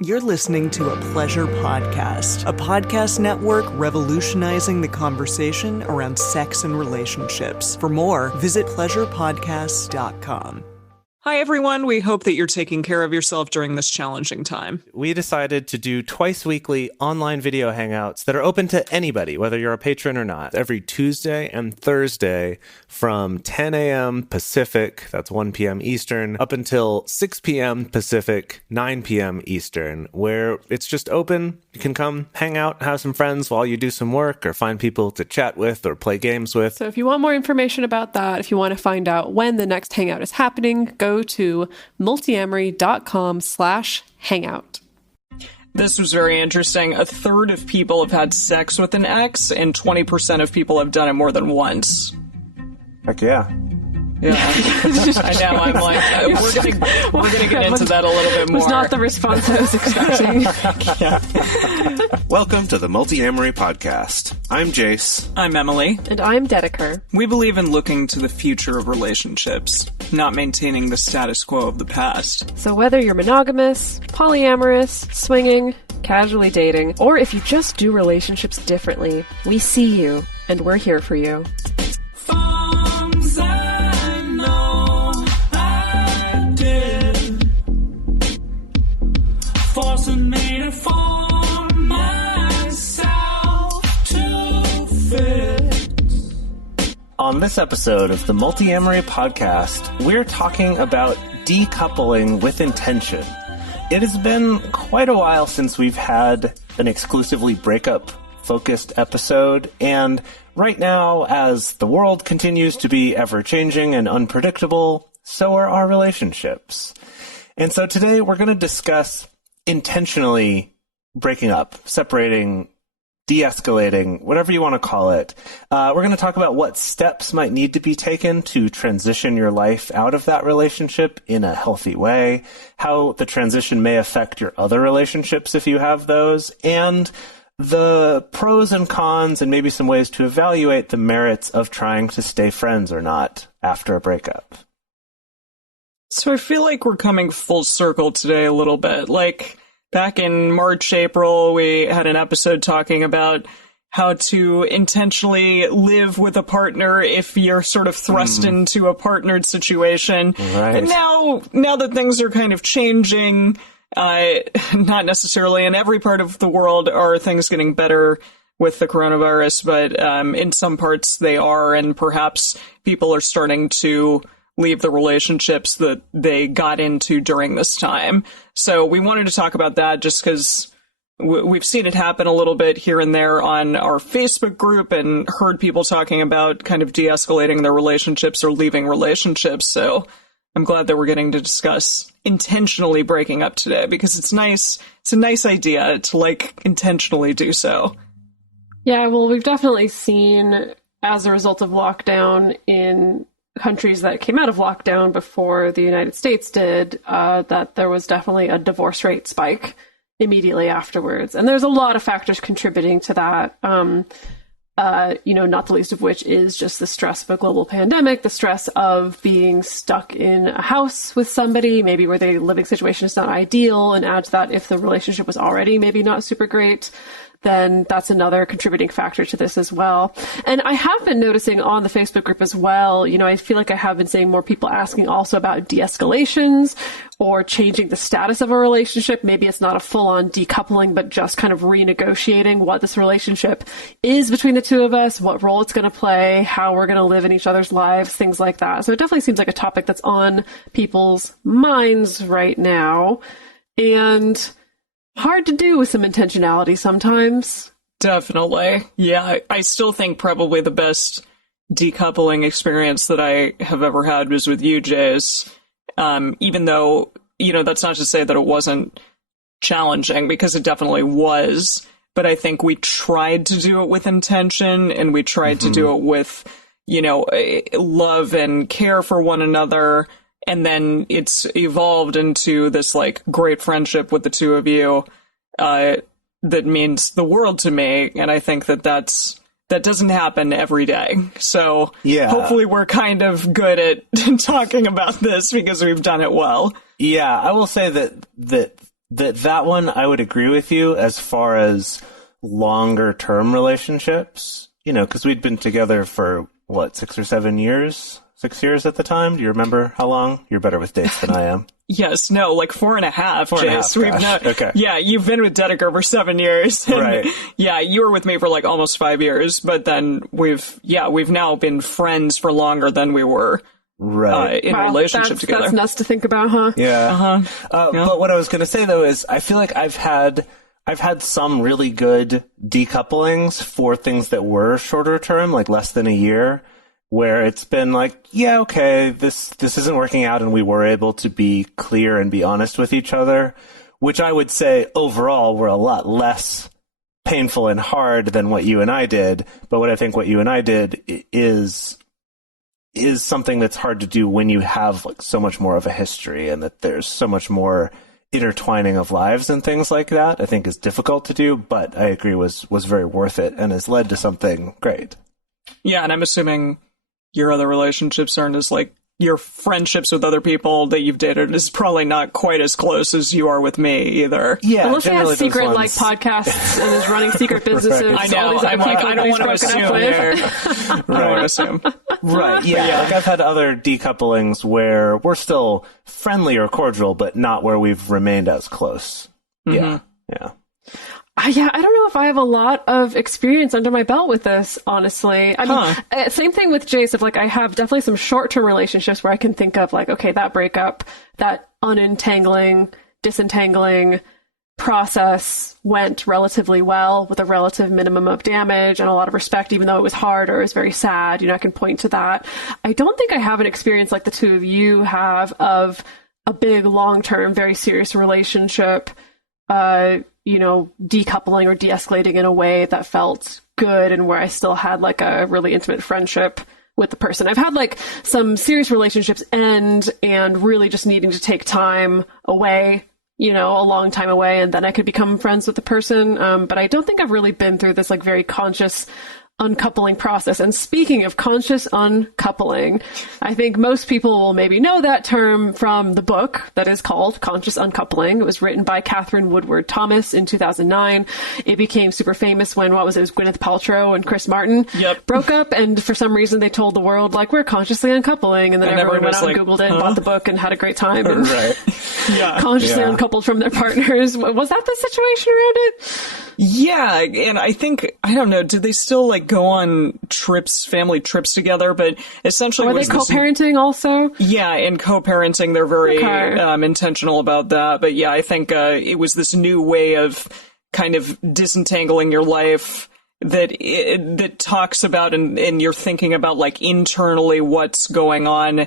You're listening to a Pleasure Podcast, a podcast network revolutionizing the conversation around sex and relationships. For more, visit pleasurepodcasts.com. Hi, everyone. We hope that you're taking care of yourself during this challenging time. We decided to do twice weekly online video hangouts that are open to anybody, whether you're a patron or not, every Tuesday and Thursday from 10 a.m. Pacific, that's 1 p.m. Eastern, up until 6 p.m. Pacific, 9 p.m. Eastern, where it's just open. You can come hang out, have some friends while you do some work, or find people to chat with or play games with. So if you want more information about that, if you want to find out when the next hangout is happening, go to multiamory.com/hangout. This was very interesting. A third of people have had sex with an ex, and 20% of people have done it more than once. Heck yeah. Yeah, I know. I'm like, we're gonna get into that a little bit more. Was not the response I was expecting. Yeah. Welcome to the Multiamory podcast. I'm Jace. I'm Emily. And I'm Dedeker. We believe in looking to the future of relationships, not maintaining the status quo of the past. So whether you're monogamous, polyamorous, swinging, casually dating, or if you just do relationships differently, we see you, and we're here for you. Forcing me to form myself to fit. On this episode of the Multiamory podcast, we're talking about decoupling with intention. It has been quite a while since we've had an exclusively breakup-focused episode, and right now, as the world continues to be ever-changing and unpredictable, so are our relationships. And so today we're going to discuss intentionally breaking up, separating, de-escalating, whatever you want to call it. We're going to talk about what steps might need to be taken to transition your life out of that relationship in a healthy way, how the transition may affect your other relationships if you have those, and the pros and cons and maybe some ways to evaluate the merits of trying to stay friends or not after a breakup. So I feel like we're coming full circle today a little bit. Like back in March, April, we had an episode talking about how to intentionally live with a partner if you're sort of thrust into a partnered situation. Right. And now that things are kind of changing, not necessarily in every part of the world are things getting better with the coronavirus, but in some parts they are, and perhaps people are starting to leave the relationships that they got into during this time. So we wanted to talk about that just because we've seen it happen a little bit here and there on our Facebook group and heard people talking about kind of de-escalating their relationships or leaving relationships. So I'm glad that we're getting to discuss intentionally breaking up today because it's nice. It's a nice idea to like intentionally do so. Yeah, well, we've definitely seen as a result of lockdown in countries that came out of lockdown before the United States did, that there was definitely a divorce rate spike immediately afterwards. And there's a lot of factors contributing to that, not the least of which is just the stress of a global pandemic, the stress of being stuck in a house with somebody, maybe where their living situation is not ideal, and add to that if the relationship was already maybe not super great, then that's another contributing factor to this as well. And I have been noticing on the Facebook group as well, I feel like I have been seeing more people asking also about de-escalations or changing the status of a relationship. Maybe it's not a full-on decoupling, but just kind of renegotiating what this relationship is between the two of us, what role it's going to play, how we're going to live in each other's lives, things like that. So it definitely seems like a topic that's on people's minds right now. And hard to do with some intentionality sometimes. Definitely. Yeah, I still think probably the best decoupling experience that I have ever had was with you, Jace. Even though, that's not to say that it wasn't challenging, because it definitely was. But I think we tried to do it with intention, and we tried to do it with, love and care for one another. And then it's evolved into this like great friendship with the two of you that means the world to me. And I think that doesn't happen every day. So hopefully we're kind of good at talking about this because we've done it well. Yeah, I will say that that one I would agree with you as far as longer term relationships, because we'd been together for what, 6 or 7 years? 6 years at the time? Do you remember how long? You're better with dates than I am. Yes, no, like 4.5, 4.5, Jace. gosh. Okay. Yeah, you've been with Dedeker for 7 years. And Right. Yeah, you were with me for like almost 5 years, but then we've now been friends for longer than we were Right. in a relationship together. That's nuts to think about, huh? Yeah. Yeah. But what I was going to say though is I feel like I've had some really good decouplings for things that were shorter term, like less than a year, where it's been like, yeah, okay, this isn't working out, and we were able to be clear and be honest with each other, which I would say overall were a lot less painful and hard than what you and I did. But what I think what you and I did is something that's hard to do when you have like so much more of a history and that there's so much more intertwining of lives and things like that. I think is difficult to do, but I agree was very worth it and has led to something great. Yeah, and I'm assuming your other relationships aren't as like your friendships with other people that you've dated is probably not quite as close as you are with me either. Yeah, Unless he has generally secret those like ones- podcasts and is running secret businesses. I know. All these other people I don't want to he's broken assume up with. here. I don't want to assume. Right, yeah. Like I've had other decouplings where we're still friendly or cordial, but not where we've remained as close. Yeah. Yeah, I don't know if I have a lot of experience under my belt with this, honestly. I mean, same thing with Jace. Of like, I have definitely some short-term relationships where I can think of like, okay, that breakup, that unentangling, disentangling process went relatively well with a relative minimum of damage and a lot of respect, even though it was hard or it was very sad. I can point to that. I don't think I have an experience like the two of you have of a big, long-term, very serious relationship, decoupling or de-escalating in a way that felt good and where I still had like a really intimate friendship with the person. I've had like some serious relationships end and really just needing to take time away, a long time away, and then I could become friends with the person. But I don't think I've really been through this like very conscious uncoupling process. And speaking of conscious uncoupling, I think most people will maybe know that term from the book that is called Conscious Uncoupling. It was written by Catherine Woodward Thomas in 2009. It became super famous when, it was Gwyneth Paltrow and Chris Martin broke up, and for some reason they told the world, like, we're consciously uncoupling, and then everyone went out and Googled it and bought the book and had a great time and consciously uncoupled from their partners. Was that the situation around it? Yeah, and I think, I don't know, did they still like go on trips, family trips together? But essentially, were they co-parenting also? Yeah, and co-parenting, they're very intentional about that. But yeah, I think it was this new way of kind of disentangling your life that talks about and you're thinking about like internally what's going on.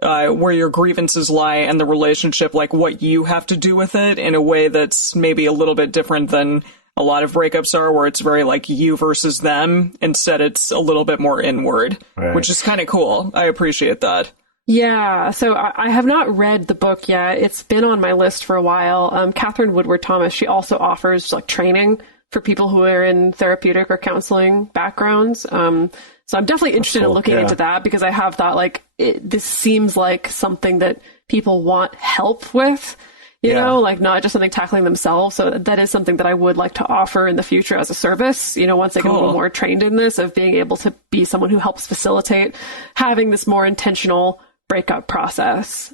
Where your grievances lie and the relationship, like what you have to do with it in a way that's maybe a little bit different than a lot of breakups are, where it's very like you versus them. Instead, it's a little bit more inward, which is kind of cool. I appreciate that. Yeah, so I have not read the book yet. It's been on my list for a while. Catherine Woodward Thomas, she also offers like training for people who are in therapeutic or counseling backgrounds. So I'm definitely interested in looking into that, because I have thought like this seems like something that people want help with, you know, like not just something tackling themselves. So that is something that I would like to offer in the future as a service, once I get a little more trained in this, of being able to be someone who helps facilitate having this more intentional breakup process.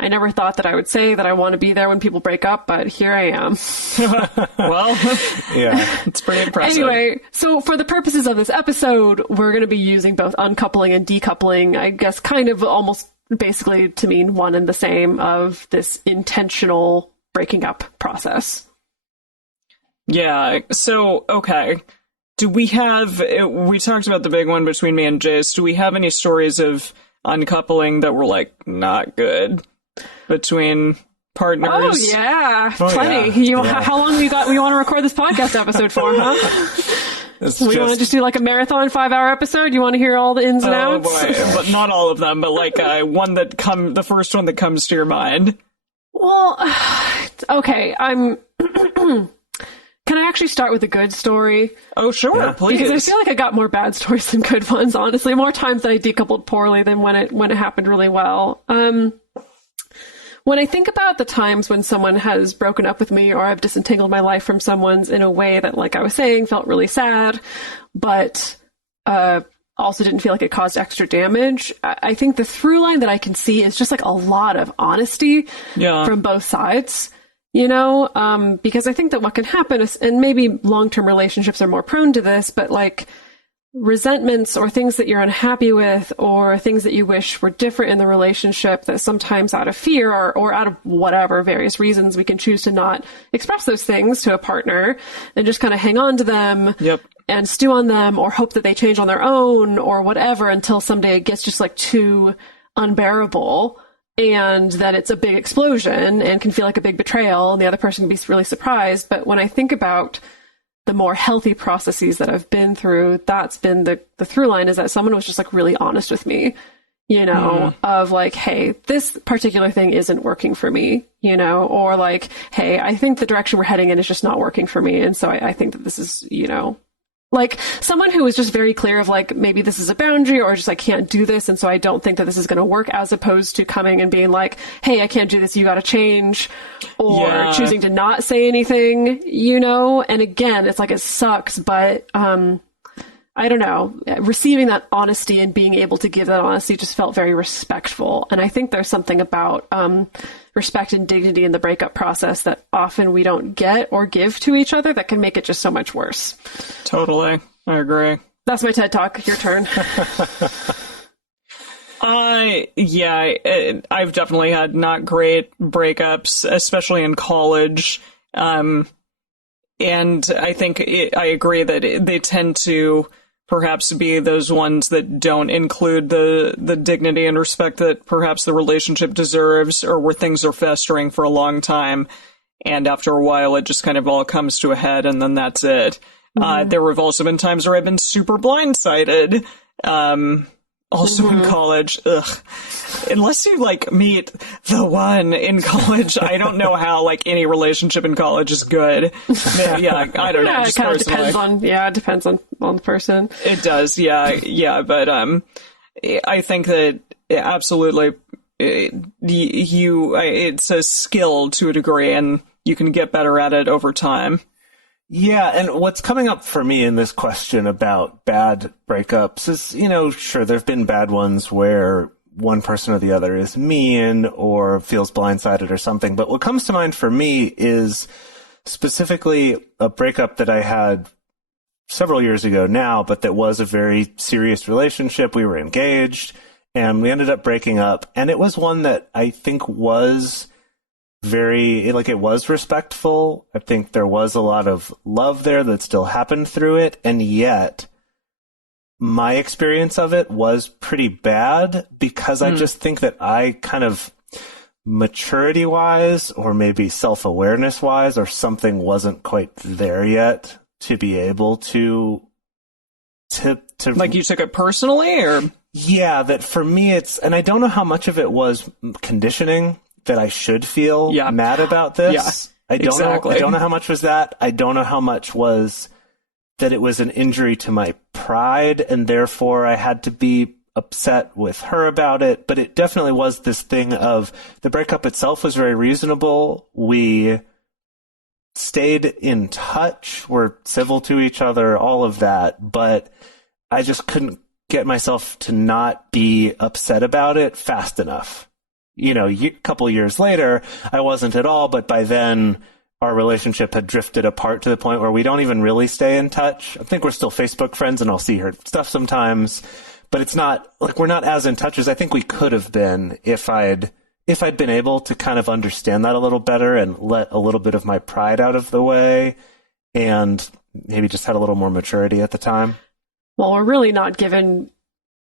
I never thought that I would say that I want to be there when people break up, but here I am. Well, it's pretty impressive. Anyway, so for the purposes of this episode, we're going to be using both uncoupling and decoupling, I guess kind of almost basically to mean one and the same, of this intentional breaking up process. Yeah, so, okay. Do we have, we talked about the big one between me and Jace, do we have any stories of uncoupling that were like not good between partners? Oh yeah, plenty. How long we want to record this podcast episode for, huh? We want to just do like a marathon 5-hour episode? You want to hear all the ins and outs? Boy. But not all of them, but like the first one that comes to your mind. Well, okay, can I actually start with a good story? Oh, sure, please. Because I feel like I got more bad stories than good ones, honestly. More times that I decoupled poorly than when it happened really well. when I think about the times when someone has broken up with me or I've disentangled my life from someone's in a way that, like I was saying, felt really sad, but also didn't feel like it caused extra damage, I think the through line that I can see is just like a lot of honesty from both sides, you know, because I think that what can happen is, and maybe long-term relationships are more prone to this, but like resentments or things that you're unhappy with or things that you wish were different in the relationship, that sometimes out of fear or out of whatever various reasons we can choose to not express those things to a partner and just kind of hang on to them and stew on them or hope that they change on their own or whatever until someday it gets just like too unbearable. And then it's a big explosion and can feel like a big betrayal and the other person can be really surprised. But when I think about the more healthy processes that I've been through, that's been the through line, is that someone was just like really honest with me, you know, of like, hey, this particular thing isn't working for me, you know, or like, hey, I think the direction we're heading in is just not working for me. And so I think that this is, you know, like someone who is just very clear of like, maybe this is a boundary or just I can't do this. And so I don't think that this is going to work, as opposed to coming and being like, hey, I can't do this. You got to change, or choosing to not say anything, you know? And again, it's like, it sucks, but, I don't know, receiving that honesty and being able to give that honesty just felt very respectful. And I think there's something about, respect and dignity in the breakup process that often we don't get or give to each other that can make it just so much worse. Totally. I agree. That's my TED Talk. Your turn. I've definitely had not great breakups, especially in college. And I think I agree that they tend to perhaps be those ones that don't include the dignity and respect that perhaps the relationship deserves, or where things are festering for a long time. And after a while, it just kind of all comes to a head, and then that's it. There have also been times where I've been super blindsided. Also in college, unless you like meet the one in college, I don't know how like any relationship in college is good. I don't know. It Just kind of personally. depends on the person. It does, but I think that absolutely, it's a skill to a degree, and you can get better at it over time. Yeah, and what's coming up for me in this question about bad breakups is, you know, sure, there have been bad ones where one person or the other is mean or feels blindsided or something, but what comes to mind for me is specifically a breakup that I had several years ago now, but that was a very serious relationship. We were engaged, and we ended up breaking up, and it was one that I think was it was respectful. I think there was a lot of love there that still happened through it. And yet my experience of it was pretty bad, because I just think that I kind of maturity wise, or maybe self-awareness wise, or something wasn't quite there yet to be able to like, you took it personally, or? Yeah, that for me and I don't know how much of it was conditioning, that I should feel mad about this. Yeah, I don't know. I don't know how much was that. I don't know how much was that it was an injury to my pride, and therefore I had to be upset with her about it. But it definitely was this thing of the breakup itself was very reasonable. We stayed in touch. We're civil to each other, all of that. But I just couldn't get myself to not be upset about it fast enough. You know, a couple years later, I wasn't at all, but by then our relationship had drifted apart to the point where we don't even really stay in touch. I think we're still Facebook friends, and I'll see her stuff sometimes, but it's not like we're not as in touch as I think we could have been if I'd been able to kind of understand that a little better and let a little bit of my pride out of the way, and maybe just had a little more maturity at the time. Well, we're really not given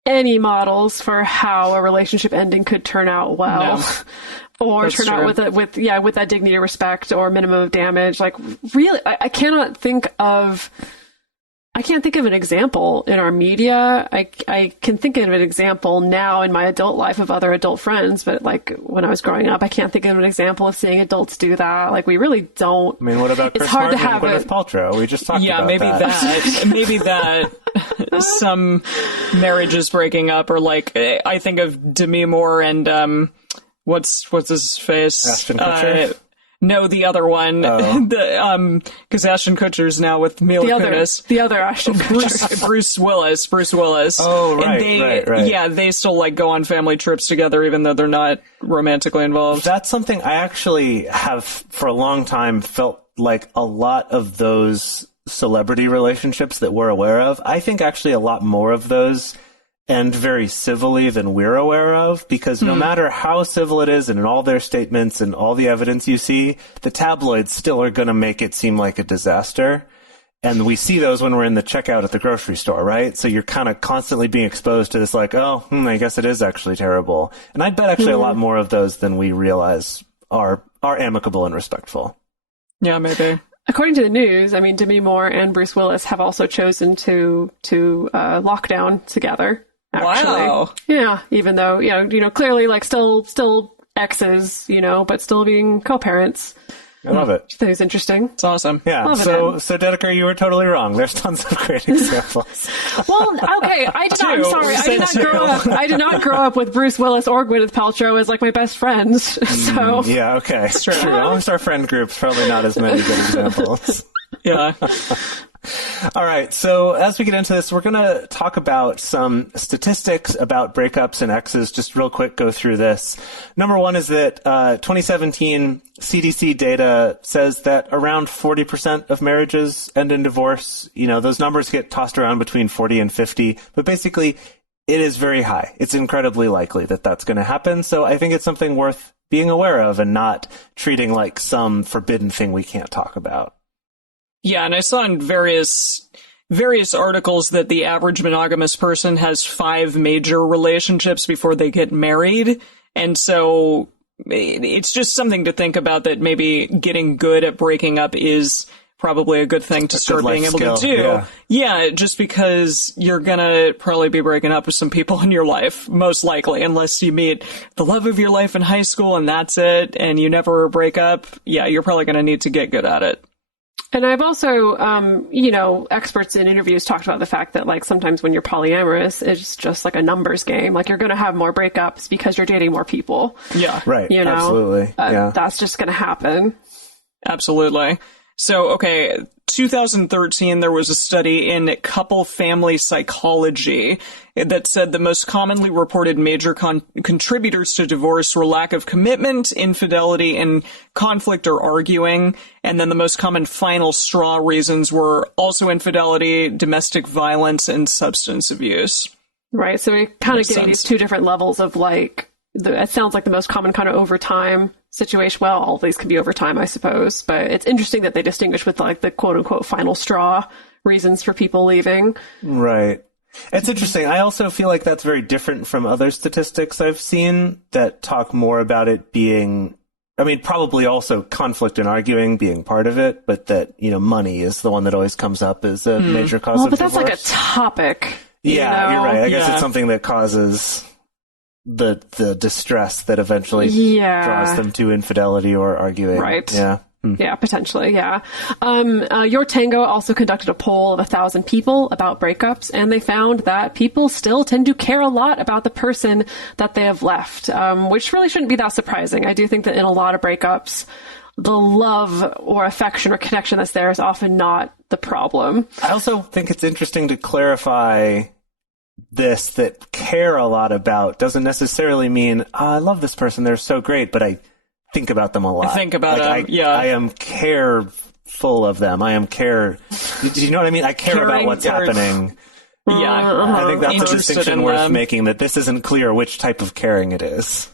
any models for how a relationship ending could turn out well, or That's turn true. out with that dignity, respect, or minimum of damage. Like, really, I can't think of an example in our media. I can think of an example now in my adult life of other adult friends, but like when I was growing up, I can't think of an example of seeing adults do that. Like, we really don't. I mean, what about Chris Martin and Gwyneth Paltrow? We just talked about that. Maybe that. Some marriages breaking up, or like I think of Demi Moore and what's his face? Ashton Kutcher? No, the other one. Oh. Because Ashton Kutcher's now with Mila Kunis. The other Ashton Kutcher. Bruce Willis. Oh, right, right. Yeah, they still like go on family trips together, even though they're not romantically involved. That's something I actually have for a long time felt like a lot of those celebrity relationships that we're aware of. I think actually a lot more of those end very civilly than we're aware of, because no matter how civil it is and in all their statements and all the evidence you see, the tabloids still are going to make it seem like a disaster. And we see those when we're in the checkout at the grocery store, right? So you're kind of constantly being exposed to this like, I guess it is actually terrible. And I bet actually a lot more of those than we realize are amicable and respectful. Yeah, maybe. According to the news, I mean, Demi Moore and Bruce Willis have also chosen to lock down together. Actually. Wow. Yeah, even though, clearly like still exes, but still being co-parents. I love it. Which I think is interesting. It's awesome. Yeah. So Dedeker, you were totally wrong. There's tons of great examples. Well, okay, I'm sorry. I did not grow up with Bruce Willis or Gwyneth Paltrow as like my best friends. So Yeah, okay. It's true. Amongst our friend groups, probably not as many good examples. Yeah. All right. So as we get into this, we're going to talk about some statistics about breakups and exes. Just real quick, go through this. Number one is that 2017 CDC data says that around 40% of marriages end in divorce. Those numbers get tossed around between 40 and 50, but basically it is very high. It's incredibly likely that that's going to happen. So I think it's something worth being aware of and not treating like some forbidden thing we can't talk about. Yeah, and I saw in various articles that the average monogamous person has 5 major relationships before they get married. And so it's just something to think about, that maybe getting good at breaking up is probably a good thing to start being able to do. Yeah, just because you're going to probably be breaking up with some people in your life, most likely, unless you meet the love of your life in high school and that's it, and you never break up. Yeah, you're probably going to need to get good at it. And I've also, experts in interviews talked about the fact that, like, sometimes when you're polyamorous, it's just like a numbers game. Like, you're going to have more breakups because you're dating more people. Yeah. Right. Absolutely. That's just going to happen. Absolutely. So, okay, 2013, there was a study in couple family psychology that said the most commonly reported major contributors to divorce were lack of commitment, infidelity, and conflict or arguing. And then the most common final straw reasons were also infidelity, domestic violence, and substance abuse. Right. So we kind of getting these two different levels of like, it sounds like the most common kind of overtime situation. Well, all of these can be overtime, I suppose, but it's interesting that they distinguish with like the quote unquote final straw reasons for people leaving. Right. It's interesting. I also feel like that's very different from other statistics I've seen that talk more about it being, probably also conflict and arguing being part of it, but that, money is the one that always comes up as a major cause of divorce. But that's like a topic. Yeah, you're right. I guess it's something that causes the distress that eventually draws them to infidelity or arguing. Right. Yeah. Yeah, potentially, yeah. Your Tango also conducted a poll of 1,000 people about breakups, and they found that people still tend to care a lot about the person that they have left, which really shouldn't be that surprising. I do think that in a lot of breakups, the love or affection or connection that's there is often not the problem. I also think it's interesting to clarify this, that care a lot about doesn't necessarily mean, I love this person, they're so great, but I think about them a lot. I think about them, I am careful of them. I am care. Do you know what I mean? I care about what's happening. Yeah. I think that's a distinction worth them. making, that this isn't clear which type of caring it is.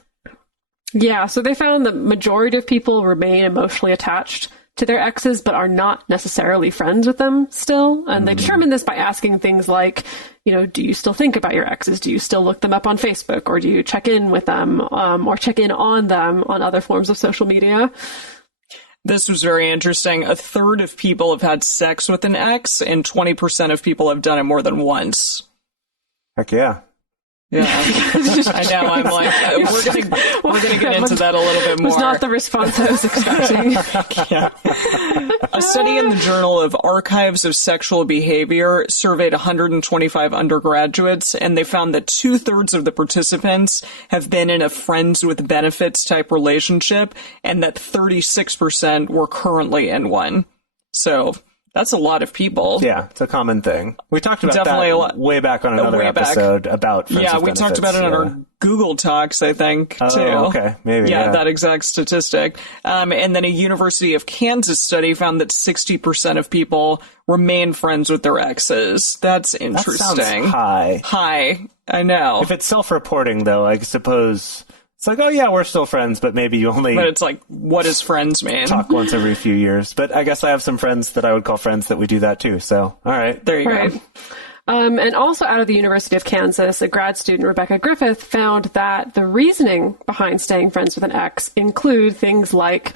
Yeah, so they found the majority of people remain emotionally attached to their exes, but are not necessarily friends with them still. And they determine this by asking things like, do you still think about your exes? Do you still look them up on Facebook? Or do you check in with them or check in on them on other forms of social media? This was very interesting. 1/3 of people have had sex with an ex, and 20% of people have done it more than once. Heck yeah. Yeah, I know. I'm like, we're gonna get into that a little bit more. Was not the response I was expecting. Yeah. A study in the Journal of Archives of Sexual Behavior surveyed 125 undergraduates, and they found that 2/3 of the participants have been in a friends with benefits type relationship, and that 36% were currently in one. So that's a lot of people. Yeah, it's a common thing. We talked about Definitely that a lot. way back on another episode about friends Yeah, with we talked about it on our Google Talks, I think, too. Oh, okay. Maybe, yeah. That exact statistic. And then a University of Kansas study found that 60% of people remain friends with their exes. That's interesting. That sounds high. High, I know. If it's self-reporting, though, I suppose it's like, oh, yeah, we're still friends, but maybe you only But it's like, what does friends mean? talk once every few years. But I guess I have some friends that I would call friends that we do that, too. So, all right. There you Right. go. And also out of the University of Kansas, a grad student, Rebecca Griffith, found that the reasoning behind staying friends with an ex include things like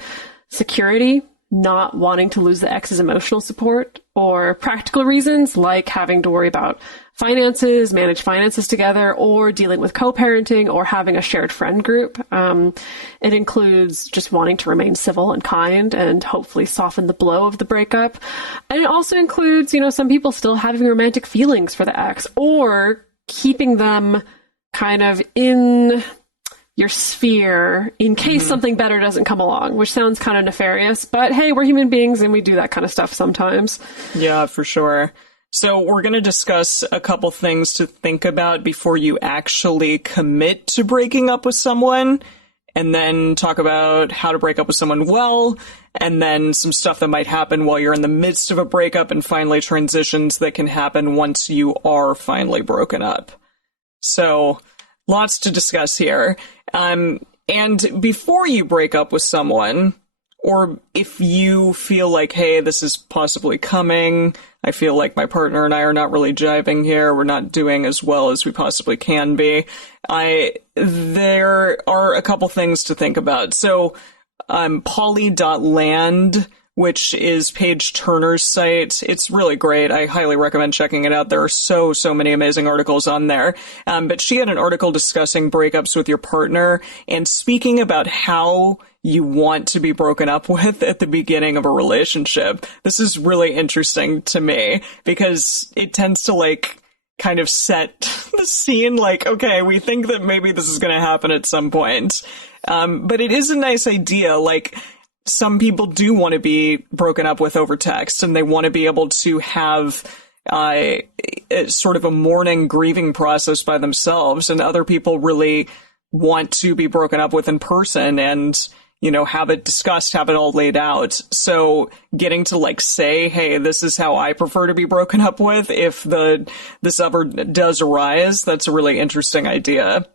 security, not wanting to lose the ex's emotional support, or practical reasons like having to worry about finances, manage finances together, or dealing with co-parenting, or having a shared friend group. It includes just wanting to remain civil and kind and hopefully soften the blow of the breakup. And it also includes, some people still having romantic feelings for the ex, or keeping them kind of in your sphere in case something better doesn't come along, which sounds kind of nefarious, but hey, we're human beings and we do that kind of stuff sometimes. Yeah, for sure. So we're going to discuss a couple things to think about before you actually commit to breaking up with someone, and then talk about how to break up with someone well, and then some stuff that might happen while you're in the midst of a breakup, and finally transitions that can happen once you are finally broken up. So lots to discuss here. And before you break up with someone, or if you feel like, hey, this is possibly coming, I feel like my partner and I are not really jiving here, we're not doing as well as we possibly can be, there are a couple things to think about. So, poly.land, which is Paige Turner's site, it's really great. I highly recommend checking it out. There are so many amazing articles on there. But she had an article discussing breakups with your partner and speaking about how you want to be broken up with at the beginning of a relationship. This is really interesting to me because it tends to kind of set the scene okay, we think that maybe this is going to happen at some point. But it is a nice idea. Some people do want to be broken up with over text, and they want to be able to have sort of a mourning, grieving process by themselves, and other people really want to be broken up with in person and, have it discussed, have it all laid out. So getting to say, hey, this is how I prefer to be broken up with if this ever does arise, that's a really interesting idea.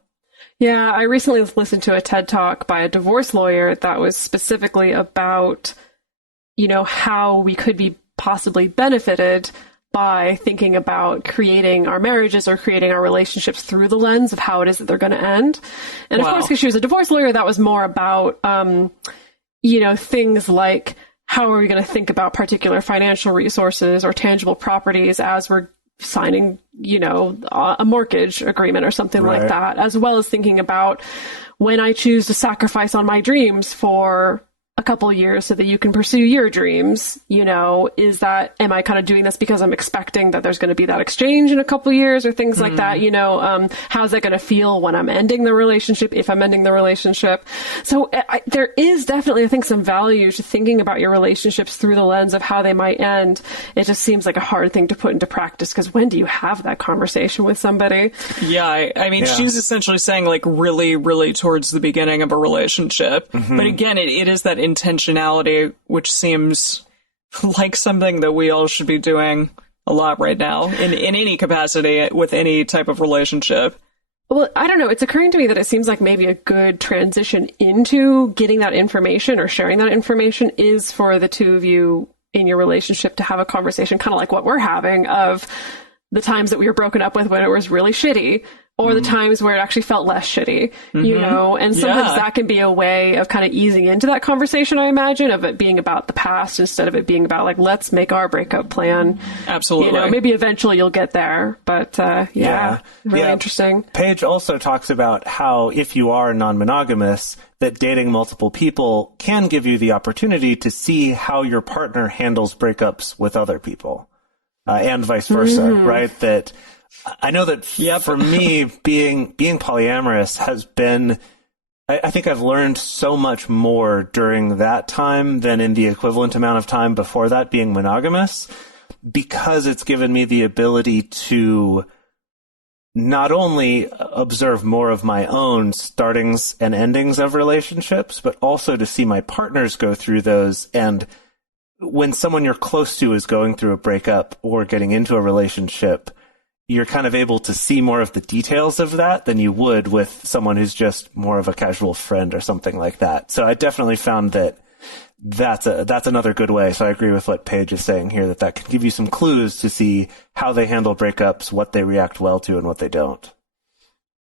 Yeah, I recently listened to a TED Talk by a divorce lawyer that was specifically about, how we could be possibly benefited by thinking about creating our marriages or creating our relationships through the lens of how it is that they're going to end. And of course, because she was a divorce lawyer, that was more about, things like how are we going to think about particular financial resources or tangible properties as we're signing, a mortgage agreement or something like that, as well as thinking about when I choose to sacrifice on my dreams for a couple years so that you can pursue your dreams, am I kind of doing this because I'm expecting that there's going to be that exchange in a couple years or things like that, how's that going to feel when I'm ending the relationship, if I'm ending the relationship? So there is definitely, I think, some value to thinking about your relationships through the lens of how they might end. It just seems like a hard thing to put into practice because when do you have that conversation with somebody? Yeah, I mean, she's essentially saying really, really towards the beginning of a relationship. Mm-hmm. But again, it is that intentionality, which seems like something that we all should be doing a lot right now in any capacity with any type of relationship. Well, I don't know. It's occurring to me that it seems like maybe a good transition into getting that information or sharing that information is for the two of you in your relationship to have a conversation, kind of like what we're having, of the times that we were broken up with when it was really shitty, or the times where it actually felt less shitty, you know? And sometimes Yeah. that can be a way of kind of easing into that conversation, I imagine, of it being about the past instead of it being about like, let's make our breakup plan. Absolutely. You know, maybe eventually you'll get there, but really interesting. Paige also talks about how if you are non-monogamous, that dating multiple people can give you the opportunity to see how your partner handles breakups with other people, and vice versa, right? That I know that for me, being polyamorous has been, I think I've learned so much more during that time than in the equivalent amount of time before that being monogamous, because it's given me the ability to not only observe more of my own startings and endings of relationships, but also to see my partners go through those. And when someone you're close to is going through a breakup or getting into a relationship, you're kind of able to see more of the details of that than you would with someone who's just more of a casual friend or something like that. So I definitely found that that's another good way. So I agree with what Paige is saying here, that can give you some clues to see how they handle breakups, what they react well to and what they don't.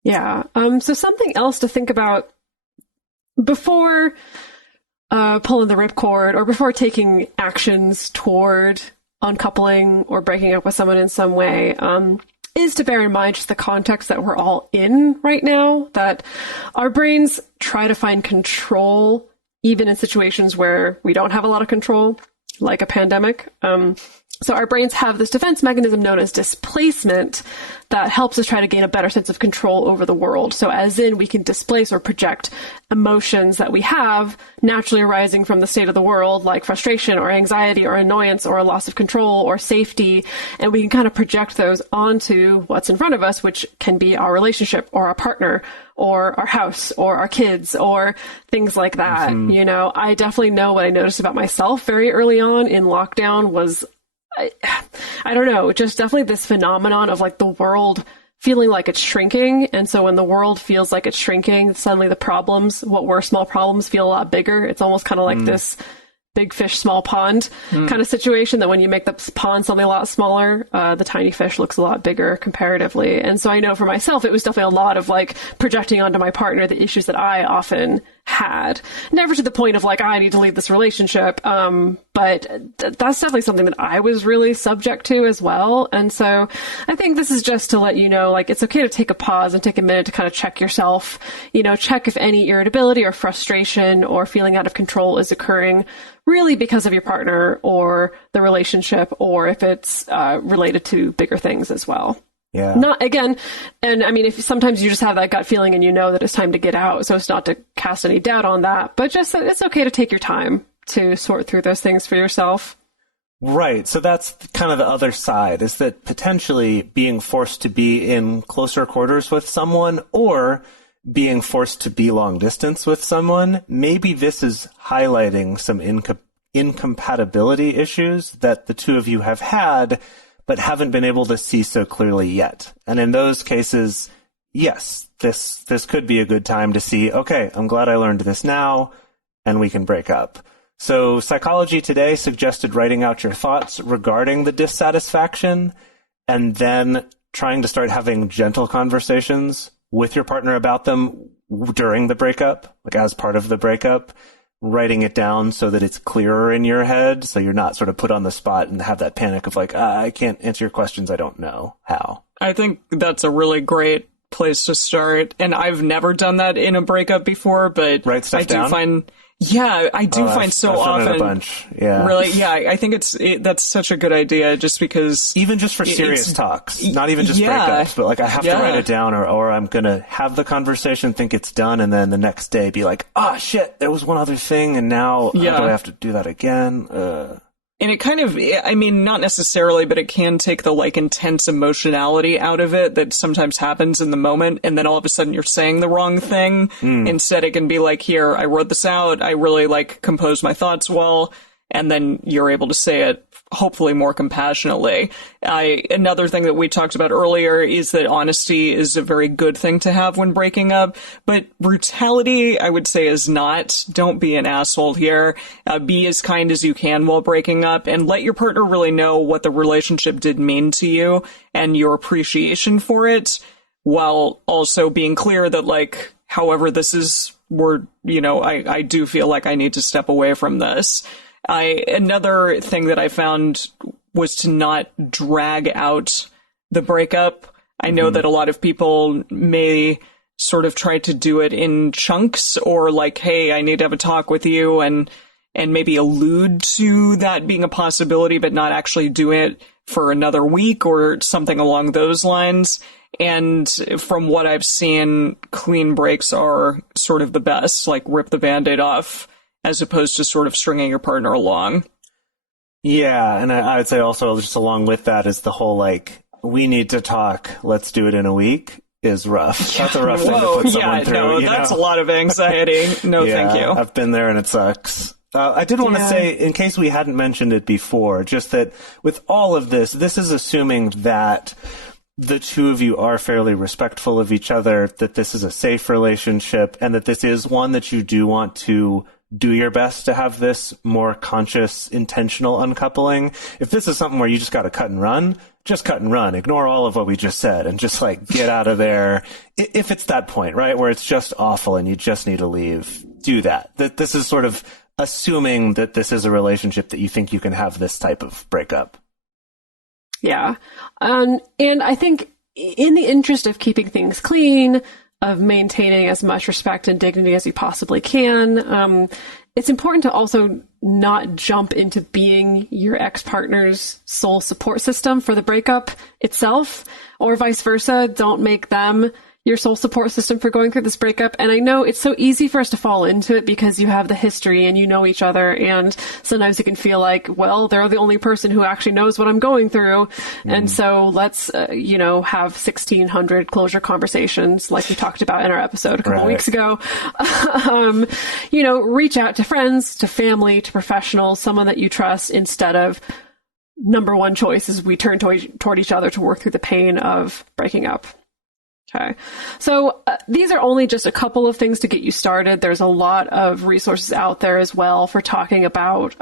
Yeah. So something else to think about before pulling the ripcord or before taking actions toward uncoupling or breaking up with someone in some way, is to bear in mind just the context that we're all in right now, that our brains try to find control even in situations where we don't have a lot of control, like a pandemic. So our brains have this defense mechanism known as displacement that helps us try to gain a better sense of control over the world. So as in, we can displace or project emotions that we have naturally arising from the state of the world, like frustration or anxiety or annoyance or a loss of control or safety. And we can kind of project those onto what's in front of us, which can be our relationship or our partner or our house or our kids or things like that. You know, I definitely know what I noticed about myself very early on in lockdown was, I don't know, just definitely this phenomenon of like the world feeling like it's shrinking. And so when the world feels like it's shrinking, suddenly the problems, what were small problems, feel a lot bigger. It's almost kind of like this big fish, small pond kind of situation, that when you make the pond something a lot smaller, the tiny fish looks a lot bigger comparatively. And so I know for myself, it was definitely a lot of like projecting onto my partner the issues that I often had. Never to the point of like, I need to leave this relationship. But that's definitely something that I was really subject to as well. And so I think this is just to let you know, like, it's okay to take a pause and take a minute to kind of check yourself, you know, check if any irritability or frustration or feeling out of control is occurring really because of your partner or the relationship, or if it's related to bigger things as well. Yeah. Not again, and I mean, if sometimes you just have that gut feeling and you know that it's time to get out, so it's not to cast any doubt on that, but just that it's okay to take your time to sort through those things for yourself. Right. So that's kind of the other side, is that potentially being forced to be in closer quarters with someone or being forced to be long distance with someone, maybe this is highlighting some incompatibility issues that the two of you have had, but haven't been able to see so clearly yet. And in those cases, yes, this could be a good time to see, okay, I'm glad I learned this now, and we can break up. So Psychology Today suggested writing out your thoughts regarding the dissatisfaction and then trying to start having gentle conversations with your partner about them during the breakup, like as part of the breakup, writing it down so that it's clearer in your head, so you're not sort of put on the spot and have that panic of like, I can't answer your questions, I don't know how. I think that's a really great place to start, and I've never done that in a breakup before, but Write stuff I do down? find... Yeah, I do find so I've done often. it a bunch. Yeah. Really, yeah, I think that's such a good idea, just because Even just for serious talks, not even just yeah. breakups, but like I have to write it down, or I'm going to have the conversation, think it's done, and then the next day be like, ah, shit, there was one other thing, and now how do I have to do that again? And it kind of, I mean, not necessarily, but it can take the like intense emotionality out of it that sometimes happens in the moment, and then all of a sudden you're saying the wrong thing. Instead, it can be like, here, I wrote this out, I really like composed my thoughts well, and then you're able to say it hopefully more compassionately. Another thing that we talked about earlier is that honesty is a very good thing to have when breaking up, but brutality, I would say, is not. Don't be an asshole here. Be as kind as you can while breaking up, and let your partner really know what the relationship did mean to you and your appreciation for it, while also being clear that, like, however this is, I do feel like I need to step away from this. Another thing that I found was to not drag out the breakup. I know that a lot of people may sort of try to do it in chunks, or like, hey, I need to have a talk with you, and maybe allude to that being a possibility, but not actually do it for another week or something along those lines. And from what I've seen, clean breaks are sort of the best, like rip the Band-Aid off, as opposed to sort of stringing your partner along. Yeah, and I would say also just along with that is the whole, like, we need to talk, let's do it in a week, is rough. That's a rough thing to put someone through. No, that's a lot of anxiety. No, thank you. I've been there and it sucks. I did want to say, in case we hadn't mentioned it before, just that with all of this is assuming that the two of you are fairly respectful of each other, that this is a safe relationship, and that this is one that you do want to do your best to have this more conscious, intentional uncoupling. If this is something where you just got to cut and run, just cut and run. Ignore all of what we just said and just, like, get out of there. If it's that point, right, where it's just awful and you just need to leave, do that. That this is sort of assuming that this is a relationship that you think you can have this type of breakup. Yeah. And I think in the interest of keeping things clean, of maintaining as much respect and dignity as you possibly can, it's important to also not jump into being your ex-partner's sole support system for the breakup itself, or vice versa. Don't make them your sole support system for going through this breakup. And I know it's so easy for us to fall into it because you have the history and you know each other, and sometimes it can feel like, well, they're the only person who actually knows what I'm going through. And so let's, have 1,600 closure conversations like we talked about in our episode a couple weeks ago. Reach out to friends, to family, to professionals, someone that you trust, instead of number one choice is we turn toward each other to work through the pain of breaking up. Okay. So these are only just a couple of things to get you started. There's a lot of resources out there as well for talking about,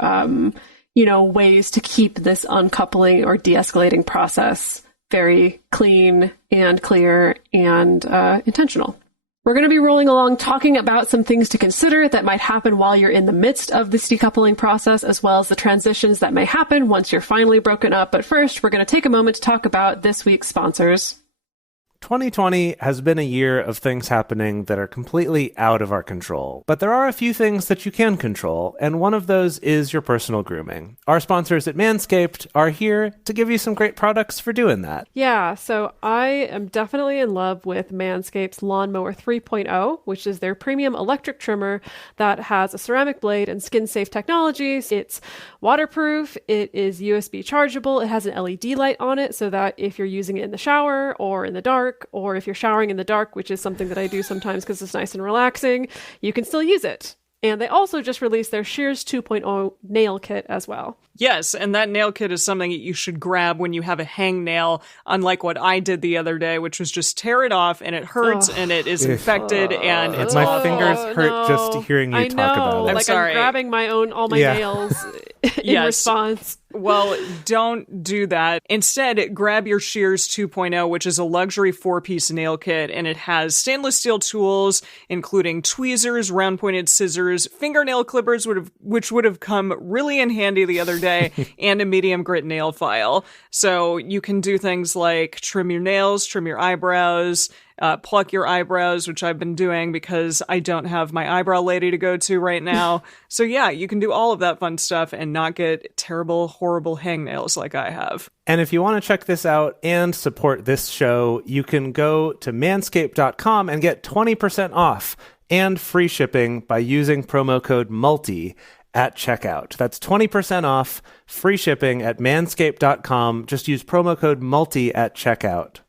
ways to keep this uncoupling or de-escalating process very clean and clear and intentional. We're going to be rolling along talking about some things to consider that might happen while you're in the midst of this decoupling process, as well as the transitions that may happen once you're finally broken up. But first, we're going to take a moment to talk about this week's sponsors. 2020 has been a year of things happening that are completely out of our control. But there are a few things that you can control, and one of those is your personal grooming. Our sponsors at Manscaped are here to give you some great products for doing that. Yeah, so I am definitely in love with Manscaped's Lawnmower 3.0, which is their premium electric trimmer that has a ceramic blade and skin-safe technologies. It's waterproof, it is USB chargeable, it has an LED light on it so that if you're using it in the shower or in the dark, or if you're showering in the dark, which is something that I do sometimes because it's nice and relaxing, you can still use it. And they also just released their Shears 2.0 nail kit as well. Yes, and that nail kit is something that you should grab when you have a hangnail, unlike what I did the other day, which was just tear it off, and it hurts, and it is infected, and it's my awful. fingers hurt just hearing you talk about it. I'm sorry. I'm grabbing all my nails in response. Well, don't do that. Instead, grab your Shears 2.0, which is a luxury 4-piece nail kit, and it has stainless steel tools, including tweezers, round-pointed scissors, fingernail clippers, which would have come really in handy the other day, and a medium grit nail file. So you can do things like trim your nails, trim your eyebrows, pluck your eyebrows, which I've been doing because I don't have my eyebrow lady to go to right now. So yeah, you can do all of that fun stuff and not get terrible, horrible hangnails like I have. And if you want to check this out and support this show, you can go to manscape.com and get 20% off and free shipping by using promo code MULTI at checkout. That's 20% off, free shipping at manscape.com. Just use promo code MULTI at checkout.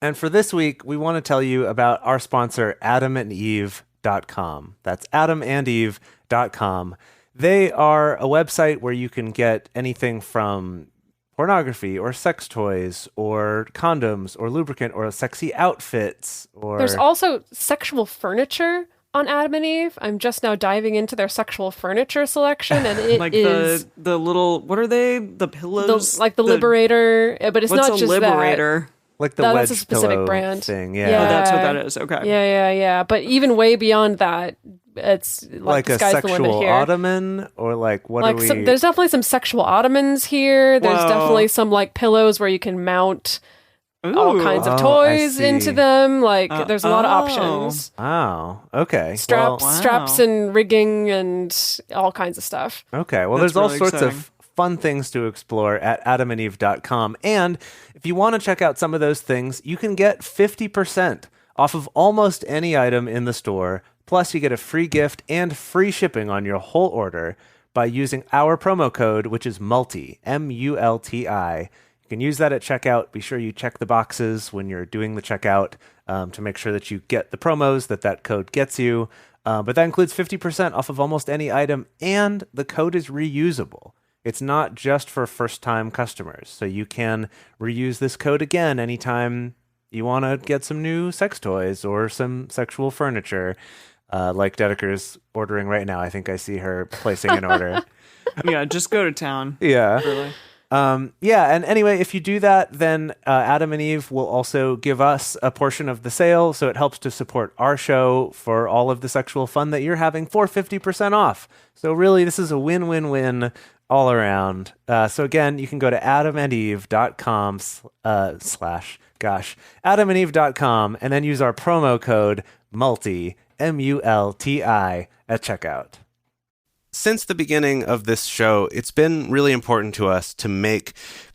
And for this week, we want to tell you about our sponsor, adamandeve.com. That's adamandeve.com. They are a website where you can get anything from pornography or sex toys or condoms or lubricant or sexy outfits. Or there's also sexual furniture on Adam and Eve. I'm just now diving into their sexual furniture selection, and it like is the little, what are they? The pillows? The Liberator, but it's not just Liberator? Like the That's a wedge specific pillow brand. thing. Oh, Yeah. that's what that is. Okay. Yeah. But even way beyond that, it's Like the a sky's the limit sexual here. ottoman, or like what Like are we? there's definitely some sexual ottomans here. There's Whoa. definitely some like pillows where you can mount all Ooh. kinds of Oh, I toys see. into them. Like there's a lot of oh. options. Oh, okay. Straps, Wow. straps and rigging and all kinds of stuff. Okay, well, That's there's all really sorts exciting. of fun things to explore at adamandeve.com. And if you want to check out some of those things, you can get 50% off of almost any item in the store. Plus, you get a free gift and free shipping on your whole order by using our promo code, which is MULTI, MULTI. You can use that at checkout. Be sure you check the boxes when you're doing the checkout to make sure that you get the promos that code gets you. But that includes 50% off of almost any item, and the code is reusable. It's not just for first-time customers, so you can reuse this code again anytime you want to get some new sex toys or some sexual furniture, like Dedeker's ordering right now. I think I see her placing an order. Yeah, just go to town. Yeah. Really. Yeah, and anyway, if you do that, then Adam and Eve will also give us a portion of the sale, so it helps to support our show for all of the sexual fun that you're having for 50% off. So really, this is a win-win-win all around. So again, you can go to adamandeve.com adamandeve.com, and then use our promo code MULTI, MULTI, at checkout. Since the beginning of this show, it's been really important to us to make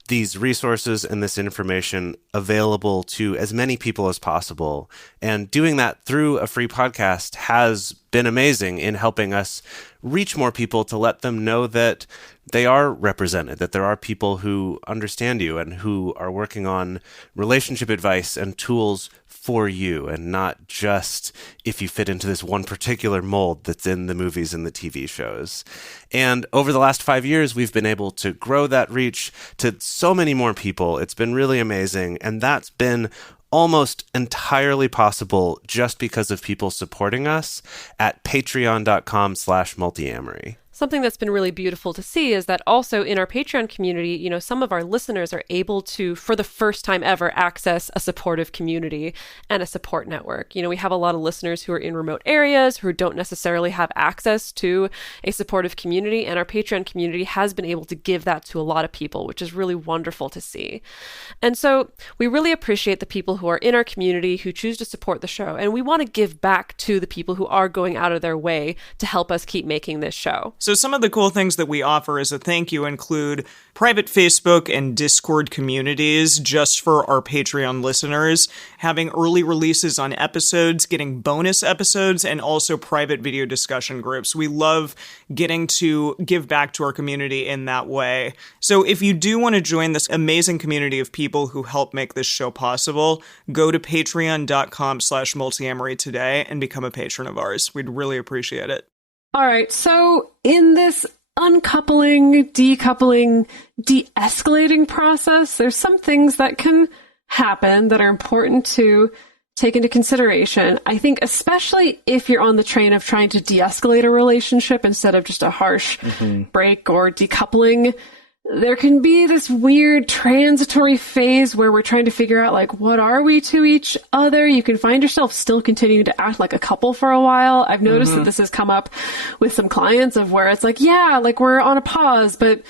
these resources and this information available to as many people as possible. And doing that through a free podcast has been amazing in helping us reach more people, to let them know that they are represented, that there are people who understand you and who are working on relationship advice and tools for you, and not just if you fit into this one particular mold that's in the movies and the TV shows. And over the last 5 years, we've been able to grow that reach to so many more people. It's been really amazing. And that's been almost entirely possible just because of people supporting us at patreon.com/multiamory. Something that's been really beautiful to see is that also in our Patreon community, you know, some of our listeners are able to, for the first time ever, access a supportive community and a support network. You know, we have a lot of listeners who are in remote areas who don't necessarily have access to a supportive community, and our Patreon community has been able to give that to a lot of people, which is really wonderful to see. And so we really appreciate the people who are in our community who choose to support the show, and we want to give back to the people who are going out of their way to help us keep making this show. So some of the cool things that we offer as a thank you include private Facebook and Discord communities just for our Patreon listeners, having early releases on episodes, getting bonus episodes, and also private video discussion groups. We love getting to give back to our community in that way. So if you do want to join this amazing community of people who help make this show possible, go to patreon.com/multiamory today and become a patron of ours. We'd really appreciate it. All right, so in this uncoupling, decoupling, de-escalating process, there's some things that can happen that are important to take into consideration. I think especially if you're on the train of trying to de-escalate a relationship instead of just a harsh break or decoupling, there can be this weird transitory phase where we're trying to figure out, like, what are we to each other? You can find yourself still continuing to act like a couple for a while. I've noticed that this has come up with some clients of where it's like, yeah, like we're on a pause, but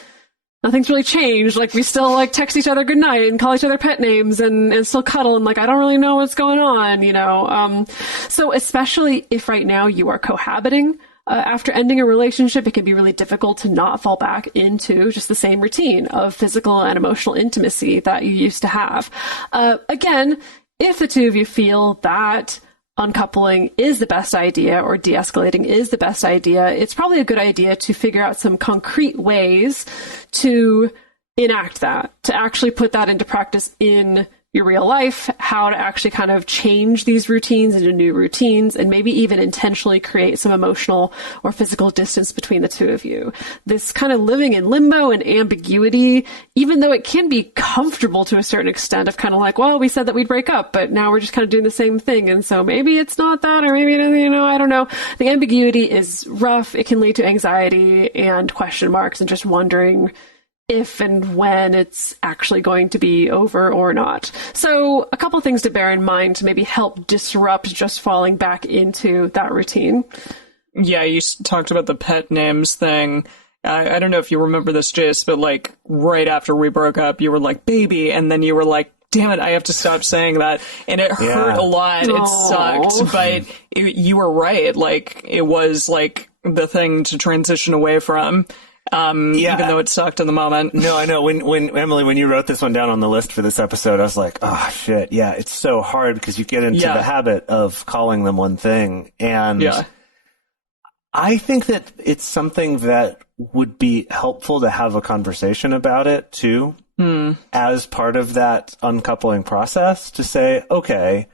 nothing's really changed. Like we still like text each other goodnight and call each other pet names and still cuddle. And like, I don't really know what's going on, you know? So especially if right now you are cohabiting, after ending a relationship, it can be really difficult to not fall back into just the same routine of physical and emotional intimacy that you used to have. Again, if the two of you feel that uncoupling is the best idea or de-escalating is the best idea, it's probably a good idea to figure out some concrete ways to enact that, to actually put that into practice in your real life, how to actually kind of change these routines into new routines, and maybe even intentionally create some emotional or physical distance between the two of you. This kind of living in limbo and ambiguity, even though it can be comfortable to a certain extent of kind of like, well, we said that we'd break up, but now we're just kind of doing the same thing. And so maybe it's not that, or maybe it is, you know, I don't know. The ambiguity is rough. It can lead to anxiety and question marks and just wondering if and when it's actually going to be over or not. So a couple things to bear in mind to maybe help disrupt just falling back into that routine. Yeah, you talked about the pet names thing. I don't know if you remember this, Jace, but like right after we broke up, you were like, baby, and then you were like, damn it, I have to stop saying that. And it hurt a lot. It sucked, but you were right. Like, it was like the thing to transition away from. Even though it sucked in the moment. No, I know. When Emily, when you wrote this one down on the list for this episode, I was like, oh shit, yeah, it's so hard because you get into the habit of calling them one thing. And I think that it's something that would be helpful to have a conversation about it too, as part of that uncoupling process, to say, okay,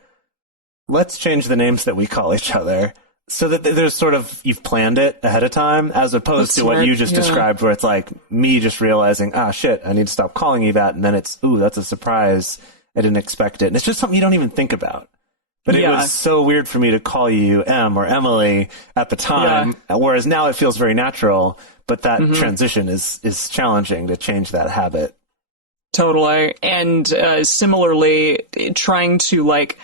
let's change the names that we call each other. So that there's sort of, you've planned it ahead of time, as opposed to what you just described, where it's like me just realizing, shit, I need to stop calling you that. And then it's, ooh, that's a surprise. I didn't expect it. And it's just something you don't even think about. But it was so weird for me to call you Em or Emily at the time, whereas now it feels very natural. But that transition is challenging to change that habit. Totally. And similarly, trying to like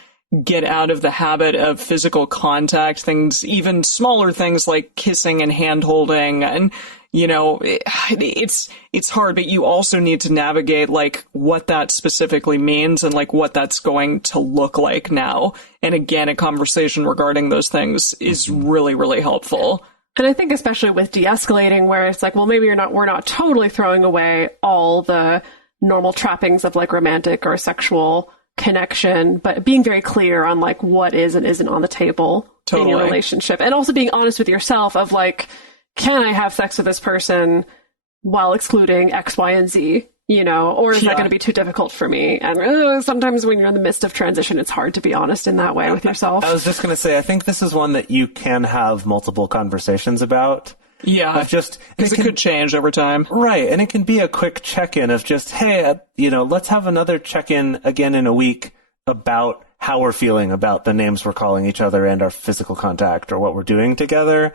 get out of the habit of physical contact, things, even smaller things like kissing and hand holding, and you know, it's hard, but you also need to navigate like what that specifically means and like what that's going to look like now. And again, a conversation regarding those things is really, really helpful. And I think especially with de-escalating, where it's like, well, maybe we're not totally throwing away all the normal trappings of like romantic or sexual connection, but being very clear on like what is and isn't on the table in your relationship, and also being honest with yourself of like, can I have sex with this person while excluding X, Y, and Z, you know, or is that going to be too difficult for me? And sometimes when you're in the midst of transition, it's hard to be honest in that way with yourself. I was just going to say, I think this is one that you can have multiple conversations about. Yeah, just because it could change over time. Right, and it can be a quick check-in of just, hey, let's have another check-in again in a week about how we're feeling about the names we're calling each other and our physical contact or what we're doing together.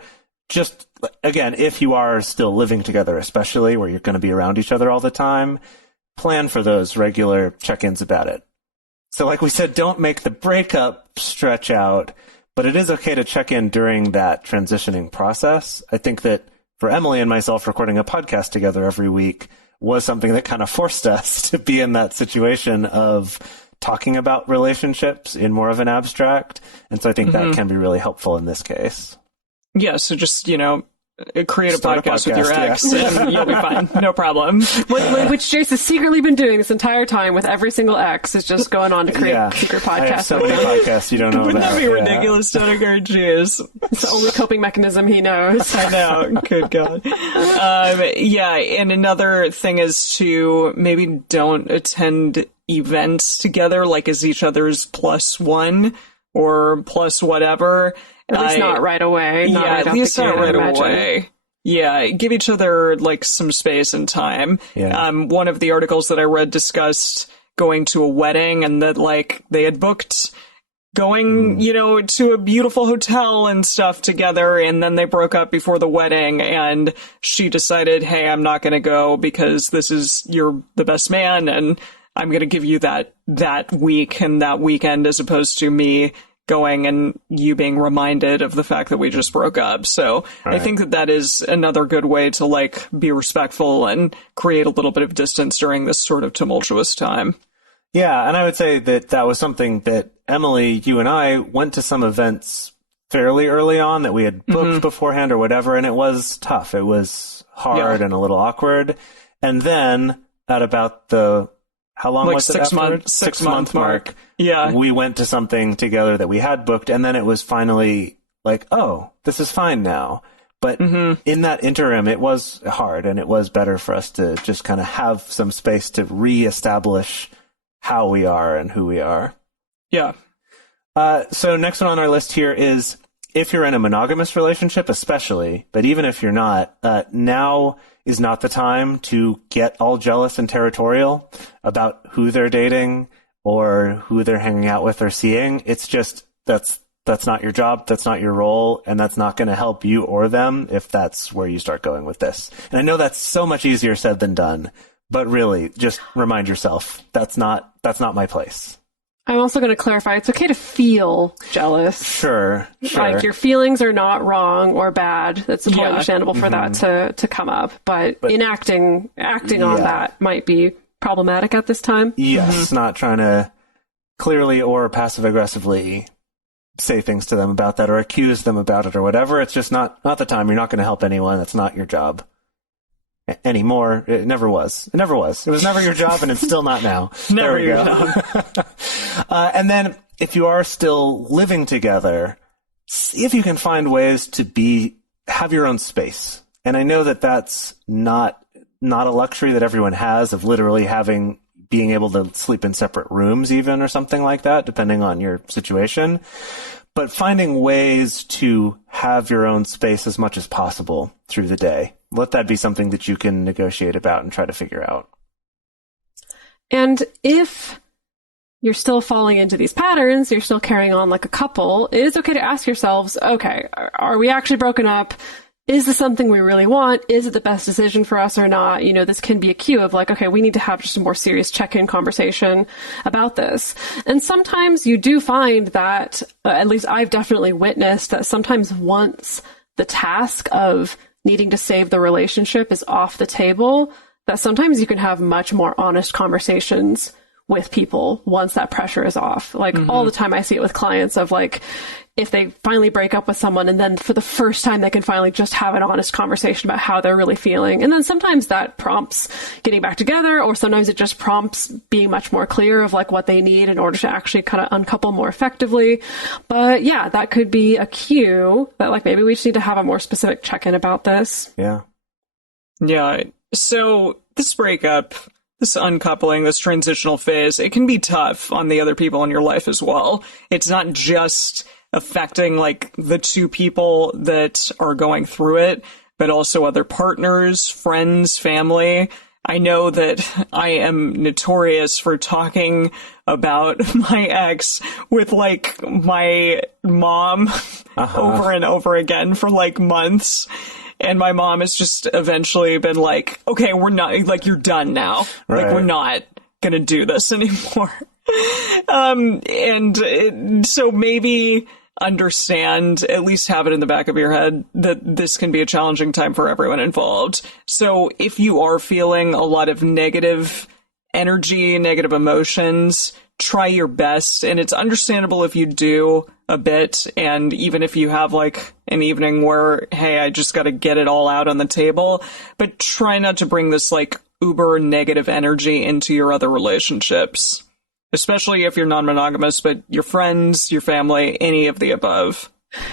Just, again, if you are still living together, especially where you're going to be around each other all the time, plan for those regular check-ins about it. So like we said, don't make the breakup stretch out, but it is okay to check in during that transitioning process. I think that for Emily and myself, recording a podcast together every week was something that kind of forced us to be in that situation of talking about relationships in more of an abstract. And so I think that can be really helpful in this case. Yeah, so just, create a podcast with your ex, and you'll be fine. No problem. Which Jace has secretly been doing this entire time with every single ex, is just going on to create secret podcasts. I have so many podcasts you don't know Wouldn't about. that be ridiculous, Stonegar? Jeez. It's the only coping mechanism he knows. I know. Good God. And another thing is to maybe don't attend events together, like as each other's plus one or plus whatever. At least not right away. At least not right away. Yeah, give each other like some space and time. Yeah. One of the articles that I read discussed going to a wedding, and that like they had booked going, to a beautiful hotel and stuff together, and then they broke up before the wedding, and she decided, hey, I'm not going to go because you're the best man, and I'm going to give you that week and that weekend as opposed to me going and you being reminded of the fact that we just broke up. So I think that is another good way to like be respectful and create a little bit of distance during this sort of tumultuous time. Yeah, and I would say that was something that Emily, you and I went to some events fairly early on that we had booked beforehand or whatever, and it was tough. It was hard and a little awkward. And then at about how long was it? 6 month mark. Yeah. We went to something together that we had booked, and then it was finally like, oh, this is fine now. But in that interim, it was hard, and it was better for us to just kind of have some space to reestablish how we are and who we are. Yeah. So next one on our list here is if you're in a monogamous relationship, especially, but even if you're not, now is not the time to get all jealous and territorial about who they're dating or who they're hanging out with or seeing. It's just, that's That's not your job. That's not your role. And that's not going to help you or them if that's where you start going with this. And I know that's so much easier said than done, but really just remind yourself that's not my place. I'm also going to clarify, it's okay to feel jealous. Sure. Like, your feelings are not wrong or bad. That's totally Yeah. understandable for that to come up. But acting on that might be problematic at this time. Yes, not trying to clearly or passive aggressively say things to them about that or accuse them about it or whatever. It's just not the time. You're not going to help anyone. That's not your job anymore. It never was. It never was. It was never your job, and it's still not now. Never There we your go. job. And then if you are still living together, see if you can find ways to have your own space. And I know that that's not a luxury that everyone has, of literally being able to sleep in separate rooms even, or something like that, depending on your situation. But finding ways to have your own space as much as possible through the day. Let that be something that you can negotiate about and try to figure out. And if you're still falling into these patterns, you're still carrying on like a couple, it is okay to ask yourselves, okay, are we actually broken up? Is this something we really want? Is it the best decision for us or not? You know, this can be a cue of like, okay, we need to have just a more serious check-in conversation about this. And sometimes you do find that, at least I've definitely witnessed that sometimes once the task of needing to save the relationship is off the table, that sometimes you can have much more honest conversations with people once that pressure is off. Like all the time I see it with clients of like, if they finally break up with someone and then for the first time they can finally just have an honest conversation about how they're really feeling. And then sometimes that prompts getting back together, or sometimes it just prompts being much more clear of like what they need in order to actually kind of uncouple more effectively. But yeah, that could be a cue that like maybe we just need to have a more specific check-in about this. Yeah. Yeah. So this breakup, this uncoupling, this transitional phase, it can be tough on the other people in your life as well. It's not just affecting like the two people that are going through it, but also other partners, friends, family. I know that I am notorious for talking about my ex with like my mom over and over again for like months. And my mom has just eventually been like, okay, we're not, like, you're done now. Right. Like, we're not going to do this anymore. So maybe understand, at least have it in the back of your head, that this can be a challenging time for everyone involved. So if you are feeling a lot of negative energy, negative emotions, try your best. And it's understandable if you do a bit. And even if you have like an evening where, hey, I just got to get it all out on the table, but try not to bring this like uber negative energy into your other relationships, especially if you're non-monogamous, but your friends, your family, any of the above.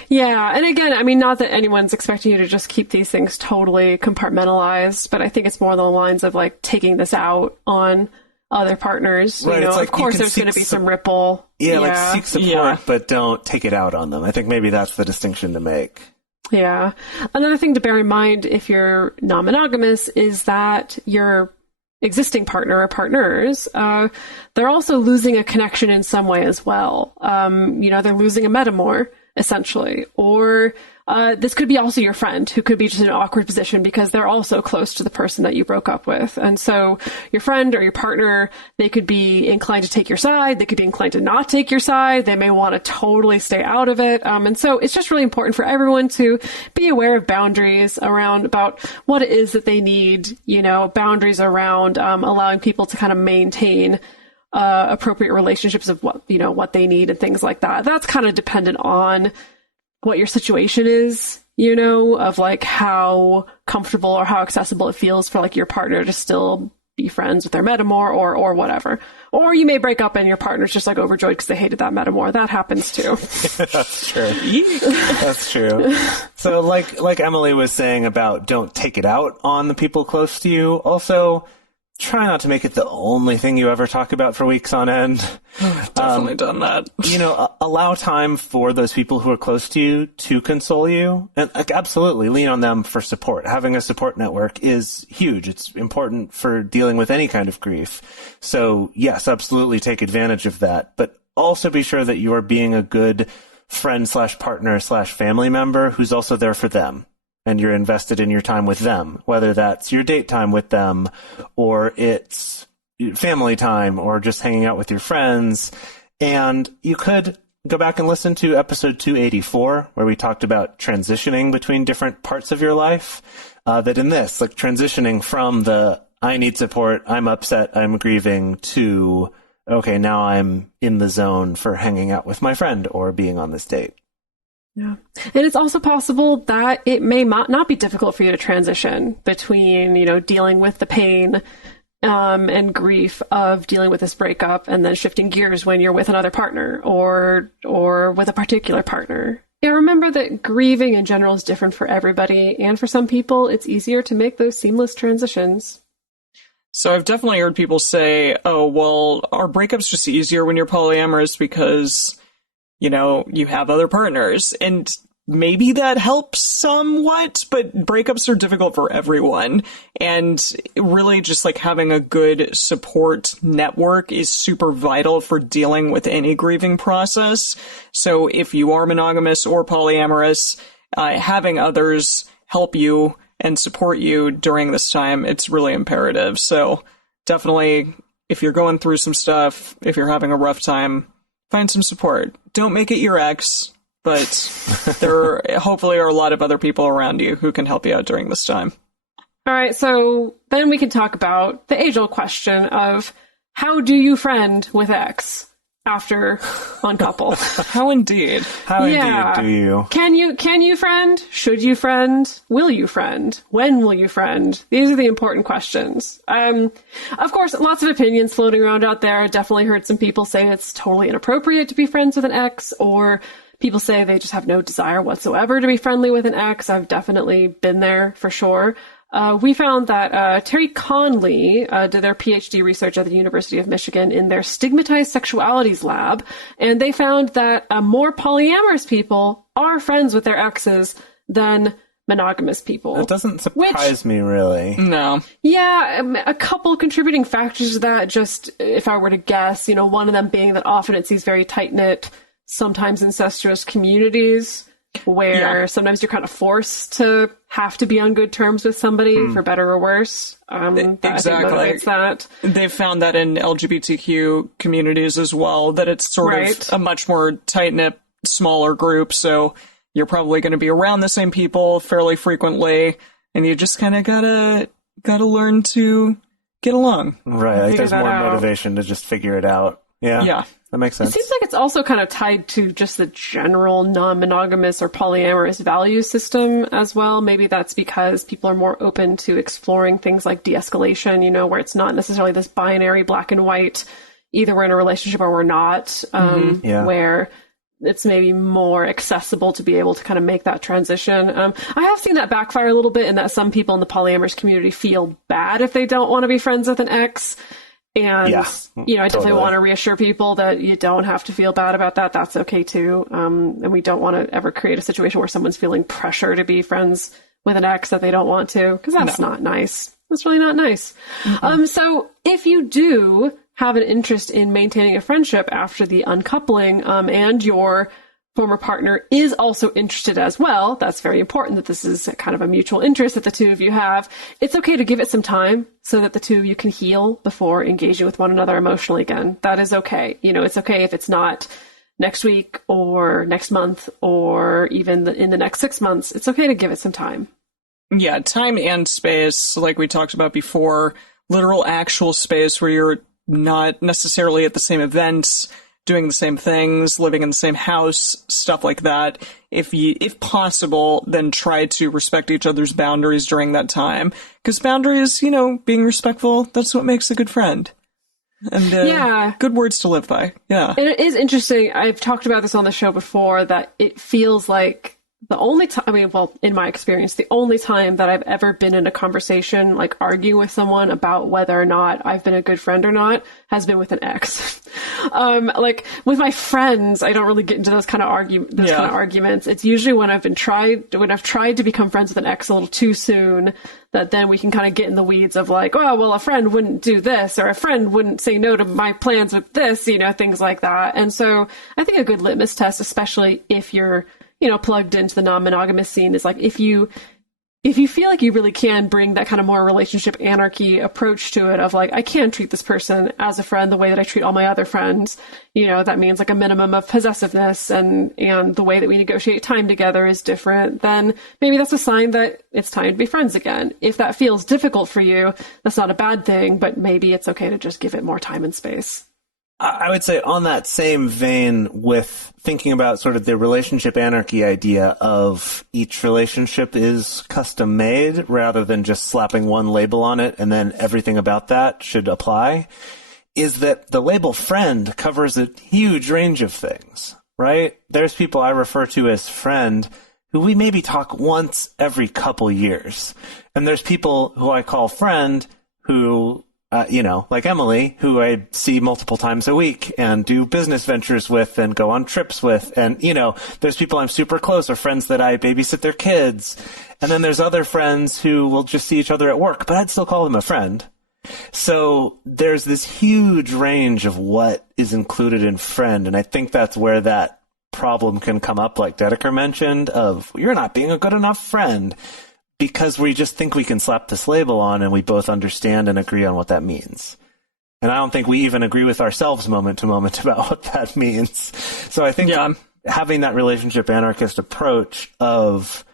Yeah. And again, I mean, not that anyone's expecting you to just keep these things totally compartmentalized, but I think it's more along the lines of like taking this out on other partners. Right, You know, it's like of course, you can there's going to seek be some ripple. Yeah, like seek support, Yeah. but don't take it out on them. I think maybe that's the distinction to make. Yeah. Another thing to bear in mind if you're non-monogamous is that your existing partner or partners, they're also losing a connection in some way as well. You know, they're losing a metamor, essentially. Or this could be also your friend who could be just in an awkward position because they're also close to the person that you broke up with. And so your friend or your partner, they could be inclined to take your side. They could be inclined to not take your side. They may want to totally stay out of it. And so it's just really important for everyone to be aware of boundaries around about what it is that they need, you know, boundaries around allowing people to kind of maintain appropriate relationships of what they need and things like that. That's kind of dependent on what your situation is, you know, of like how comfortable or how accessible it feels for like your partner to still be friends with their metamor or whatever. Or you may break up and your partner's just like overjoyed because they hated that metamor. That happens too. That's true. That's true. So like Emily was saying about don't take it out on the people close to you. Also, try not to make it the only thing you ever talk about for weeks on end. Definitely done that. You know, allow time for those people who are close to you to console you. And like, absolutely lean on them for support. Having a support network is huge. It's important for dealing with any kind of grief. So yes, absolutely take advantage of that. But also be sure that you are being a good friend slash partner slash family member who's also there for them. And you're invested in your time with them, whether that's your date time with them or it's family time or just hanging out with your friends. And you could go back and listen to episode 284, where we talked about transitioning between different parts of your life. That in this, like transitioning from the I need support, I'm upset, I'm grieving, to okay, now I'm in the zone for hanging out with my friend or being on this date. Yeah. And it's also possible that it may not be difficult for you to transition between, dealing with the pain and grief of dealing with this breakup and then shifting gears when you're with another partner or with a particular partner. Yeah, remember that grieving in general is different for everybody. And for some people, it's easier to make those seamless transitions. So I've definitely heard people say, oh, well, are breakups just easier when you're polyamorous because you have other partners, and maybe that helps somewhat, but breakups are difficult for everyone. And really just like having a good support network is super vital for dealing with any grieving process. So if you are monogamous or polyamorous, having others help you and support you during this time, it's really imperative. So definitely, if you're going through some stuff, if you're having a rough time, find some support. Don't make it your ex, but there hopefully are a lot of other people around you who can help you out during this time. All right, so then we can talk about the age-old question of how do you friend with ex after uncouple? How indeed. How indeed do you? Can you friend? Should you friend? Will you friend? When will you friend? These are the important questions. Of course, lots of opinions floating around out there. I definitely heard some people say it's totally inappropriate to be friends with an ex, or people say they just have no desire whatsoever to be friendly with an ex. I've definitely been there for sure. We found that Terry Conley did their PhD research at the University of Michigan in their stigmatized sexualities lab, and they found that more polyamorous people are friends with their exes than monogamous people. That doesn't surprise me, really. No. Yeah, a couple contributing factors to that, just if I were to guess, one of them being that often it's these very tight-knit, sometimes incestuous communities where sometimes you're kind of forced to have to be on good terms with somebody for better or worse. Exactly. It's that. They've found that in LGBTQ communities as well, that it's sort of a much more tight-knit, smaller group. So you're probably going to be around the same people fairly frequently, and you just kind of gotta learn to get along. Right. Like there's more motivation to just figure it out. Yeah. Yeah. That makes sense. It seems like it's also kind of tied to just the general non-monogamous or polyamorous value system as well. Maybe that's because people are more open to exploring things like de-escalation, where it's not necessarily this binary black and white, either we're in a relationship or we're not, where it's maybe more accessible to be able to kind of make that transition. I have seen that backfire a little bit in that some people in the polyamorous community feel bad if they don't want to be friends with an ex. And, I definitely want to reassure people that you don't have to feel bad about that. That's okay, too. And we don't want to ever create a situation where someone's feeling pressure to be friends with an ex that they don't want to, because that's not nice. That's really not nice. So if you do have an interest in maintaining a friendship after the uncoupling, and your former partner is also interested as well, that's very important that this is kind of a mutual interest that the two of you have. It's okay to give it some time so that the two of you can heal before engaging with one another emotionally again. That is okay. It's okay if it's not next week or next month or even in the next 6 months. It's okay to give it some time. Yeah, time and space, like we talked about before, literal actual space where you're not necessarily at the same events, doing the same things, living in the same house, stuff like that. If possible, then try to respect each other's boundaries during that time. Because boundaries, being respectful, that's what makes a good friend. And good words to live by. Yeah. And it is interesting. I've talked about this on the show before, that it feels like the only time, I mean, well, in my experience, the only time that I've ever been in a conversation, like arguing with someone about whether or not I've been a good friend or not, has been with an ex. Like with my friends, I don't really get into those kind of arguments. It's usually when I've tried to become friends with an ex a little too soon, that then we can kind of get in the weeds of like, oh, well, a friend wouldn't do this, or a friend wouldn't say no to my plans with this, things like that. And so I think a good litmus test, especially if you're, plugged into the non-monogamous scene, is like if you feel like you really can bring that kind of more relationship anarchy approach to it of like, I can treat this person as a friend the way that I treat all my other friends, that means like a minimum of possessiveness and the way that we negotiate time together is different, then maybe that's a sign that it's time to be friends again. If that feels difficult for you, that's not a bad thing, but maybe it's okay to just give it more time and space. I would say on that same vein with thinking about sort of the relationship anarchy idea of each relationship is custom made rather than just slapping one label on it and then everything about that should apply, is that the label friend covers a huge range of things, right? There's people I refer to as friend who we maybe talk once every couple years. And there's people who I call friend who like Emily, who I see multiple times a week and do business ventures with and go on trips with. And, there's people I'm super close or friends that I babysit their kids. And then there's other friends who will just see each other at work, but I'd still call them a friend. So there's this huge range of what is included in friend. And I think that's where that problem can come up, like Dedeker mentioned, of you're not being a good enough friend. Because we just think we can slap this label on and we both understand and agree on what that means. And I don't think we even agree with ourselves moment to moment about what that means. So I think having that relationship anarchist approach of,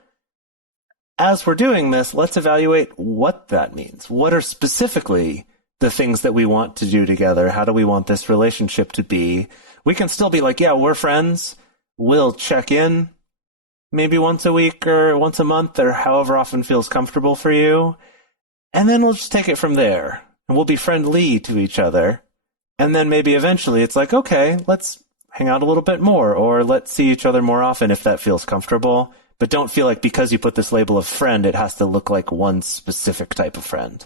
as we're doing this, let's evaluate what that means. What are specifically the things that we want to do together? How do we want this relationship to be? We can still be like, yeah, we're friends. We'll check in maybe once a week or once a month or however often feels comfortable for you. And then we'll just take it from there. And we'll be friendly to each other. And then maybe eventually it's like, okay, let's hang out a little bit more or let's see each other more often if that feels comfortable. But don't feel like because you put this label of friend, it has to look like one specific type of friend.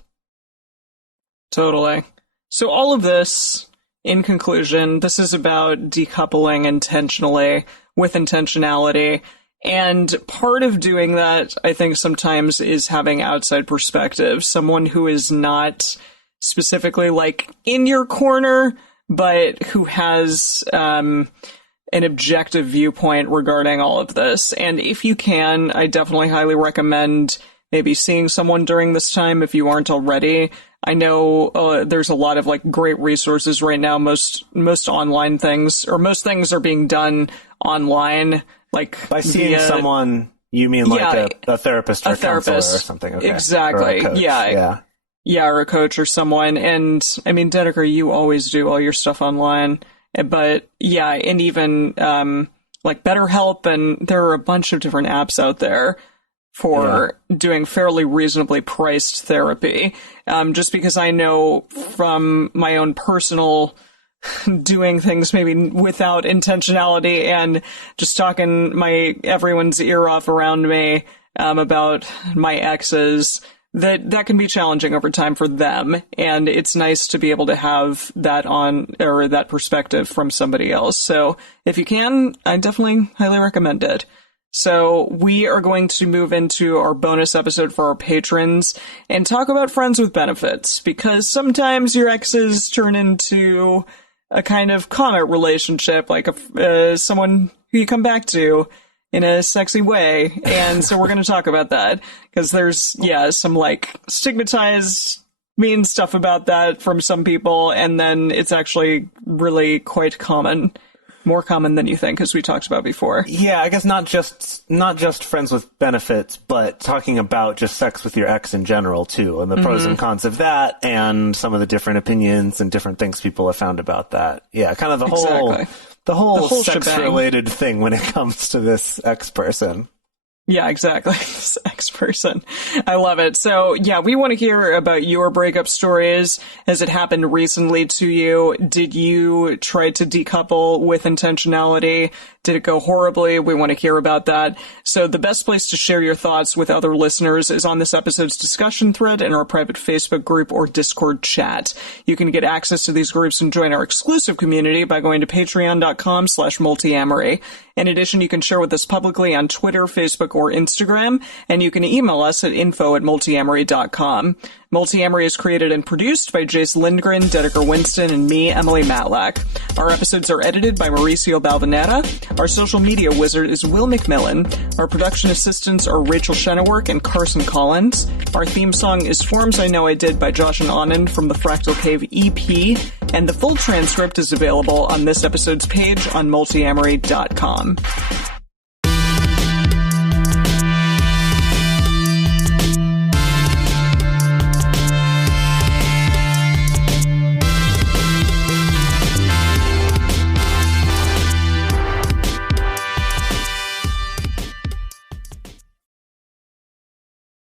Totally. So all of this, in conclusion, this is about decoupling intentionally with intentionality. And part of doing that, I think, sometimes is having outside perspective, someone who is not specifically like in your corner, but who has an objective viewpoint regarding all of this. And if you can, I definitely highly recommend maybe seeing someone during this time if you aren't already. I know there's a lot of like great resources right now. Most online things, or most things are being done online. Like by seeing someone, you mean like a therapist or a counselor or something? Okay. Exactly. Yeah, or a coach or someone. And I mean, Dedeker, you always do all your stuff online. But yeah, and even like BetterHelp, and there are a bunch of different apps out there for doing fairly reasonably priced therapy. Just because I know from my own personal doing things maybe without intentionality and just talking everyone's ear off around me about my exes, that can be challenging over time for them. And it's nice to be able to have that that perspective from somebody else. So if you can, I definitely highly recommend it. So we are going to move into our bonus episode for our patrons and talk about friends with benefits, because sometimes your exes turn into a kind of comet relationship, like someone who you come back to in a sexy way. And so we're going to talk about that, because there's, some like stigmatized, mean stuff about that from some people. And then it's actually really quite common, more common than you think, as we talked about before. Yeah, I guess not just friends with benefits, but talking about just sex with your ex in general too, and the pros and cons of that, and some of the different opinions and different things people have found about that. Yeah, kind of the whole sex-related thing when it comes to this ex person. Yeah, exactly. This ex-person. I love it. So, yeah, we want to hear about your breakup stories. Has it happened recently to you? Did you try to decouple with intentionality? Did it go horribly? We want to hear about that. So the best place to share your thoughts with other listeners is on this episode's discussion thread in our private Facebook group or Discord chat. You can get access to these groups and join our exclusive community by going to patreon.com/multiamory. In addition, you can share with us publicly on Twitter, Facebook, or Instagram, and you can email us at info@multiamory.com. Multiamory is created and produced by Jace Lindgren, Dedeker Winston, and me, Emily Matlack. Our episodes are edited by Mauricio Balvanera. Our social media wizard is Will McMillan. Our production assistants are Rachel Shennework and Carson Collins. Our theme song is Forms I Know I Did by Josh and Anand from the Fractal Cave EP, and the full transcript is available on this episode's page on multiamory.com.